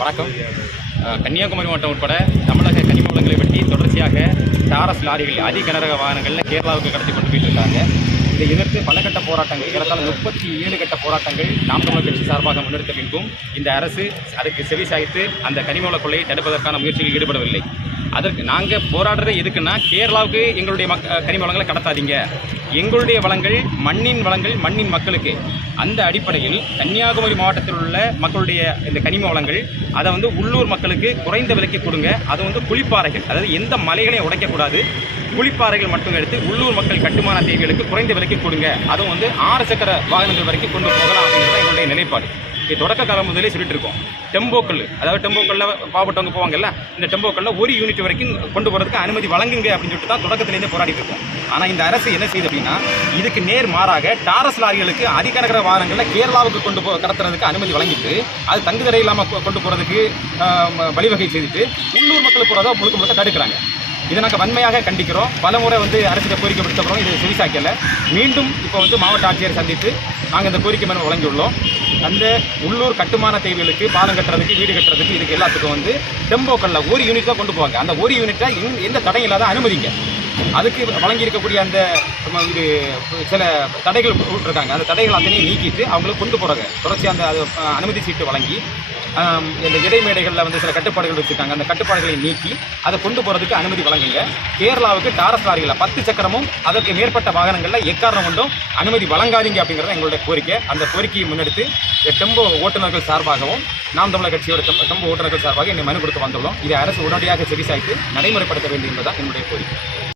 வணக்கம். கன்னியாகுமரி மாவட்டம் உட்பட தமிழக கனிம வளங்களை வெட்டி தொடர்ச்சியாக டாரஸ் லாரிகள் அதிகனரக வாகனங்களில் கேரளாவுக்கு கடத்தி கொண்டு போயிட்டு இருக்காங்க. இதை எதிர்த்து பல கட்ட போராட்டங்கள், ஏறத்தாழ 37 கட்ட போராட்டங்கள் நாம் தமிழர் கட்சி சார்பாக முன்னெடுத்த பின்பும் இந்த அரசு அதுக்கு செவிசாய்த்து அந்த கனிம வள கொள்ளையை தடுப்பதற்கான முயற்சியில் ஈடுபடவில்லை. அதற்கு நாங்கள் போராடுறது எதுக்குன்னா, கேரளாவுக்கு எங்களுடைய கனிம வளங்களை கடத்தாதீங்க, எங்களுடைய வளங்கள் மண்ணின் வளங்கள், மண்ணின் மக்களுக்கு. அந்த அடிப்படையில் கன்னியாகுமரி மாவட்டத்தில் உள்ள மக்களுடைய இந்த கனிம வளங்கள் அதை உள்ளூர் மக்களுக்கு குறைந்த விலைக்கு கொடுங்க. அது குளிப்பாறைகள், அதாவது எந்த மலைகளையும் உடைக்கக்கூடாது, குளிப்பாறைகள் மட்டும் எடுத்து உள்ளூர் மக்கள் கட்டுமான தேவைகளுக்கு குறைந்த விலைக்கு கொடுங்க. அதுவும் 6 சக்கர வாகனங்கள் வரைக்கும் கொண்டு போகலாம் அப்படிங்கிறது எங்களுடைய நிலைப்பாடு. இது தொடக்க காலம் முதலே சொல்லிட்டு இருக்கோம். டெம்போக்கள், அதாவது டெம்போக்களில் பாவப்பட்டவங்க போவாங்கல்ல, இந்த டெம்போக்களில் 1 யூனிட் வரைக்கும் கொண்டு போகிறதுக்கு அனுமதி வழங்குங்க அப்படின்னு சொல்லிட்டு தான் தொடக்கத்திலேருந்தே போராடிட்டு இருக்கோம். ஆனால் இந்த அரசு என்ன செய்யுது அப்படின்னா, இதுக்கு நேர் மாறாக டாரஸ் லாரிகளுக்கு அதிகனகர வாகனங்களில் கேரளாவுக்கு கொண்டு கடத்துறதுக்கு அனுமதி வழங்கிட்டு, அது தங்குதடை இல்லாமல் கொண்டு போகிறதுக்கு வழிவகை செய்துட்டு உள்ளூர் மக்கள் போகிறதா முழுக்க தடுக்கிறாங்க. இதை நாங்கள் வன்மையாக கண்டிக்கிறோம். பல முறை அரசுக்கு கோரிக்கை விடுத்தப்பறம் இது செவிசாக்கல. மீண்டும் இப்போ மாவட்ட ஆட்சியரை சந்தித்து நாங்கள் இந்த கோரிக்கை மனு வழங்கியுள்ளோம். அந்த உள்ளூர் கட்டுமான தேவைகளுக்கு, பாலம் கட்டுறதுக்கு, வீடு கட்டுறதுக்கு, இதுக்கு எல்லாத்துக்கும் டெம்போக்களில் 1 யூனிட் தான் கொண்டு போவாங்க. அந்த 1 யூனிட்டை எந்த தடையும் இல்லாத அனுமதிங்க. அதுக்கு வழங்கியிருக்கக்கூடிய அந்த இது சில தடைகள் விட்டுருக்காங்க. அந்த தடைகள் அத்தனையும் நீக்கிட்டு அவங்களுக்கு கொண்டு போகிறாங்க. தொடர்ச்சி அந்த அனுமதி சீட்டு வழங்கி இந்த இடைமேடைகளில் சில கட்டுப்பாடுகள் வச்சுருக்காங்க. அந்த கட்டுப்பாடுகளை நீக்கி அதை கொண்டு போகிறதுக்கு அனுமதி வழங்குங்க. கேரளாவுக்கு டாரஸ் லாரிகளில் 10 சக்கரமும் அதற்கு மேற்பட்ட வாகனங்களில் எக்காரணம் கொண்டும் அனுமதி வழங்காதீங்க அப்படிங்கிறத எங்களுடைய கோரிக்கை. அந்த கோரிக்கையை முன்னெடுத்து டெம்போ ஓட்டுநர்கள் சார்பாகவும் நாம் தமிழர் கட்சியோட டெம்போ ஓட்டுநர்கள் சார்பாக என்னை மனு கொடுக்க வந்துள்ளோம். இதை அரசு உடனடியாக செவிசாய்த்து நடைமுறைப்படுத்த வேண்டும் என்பதுதான் என்னுடைய கோரிக்கை.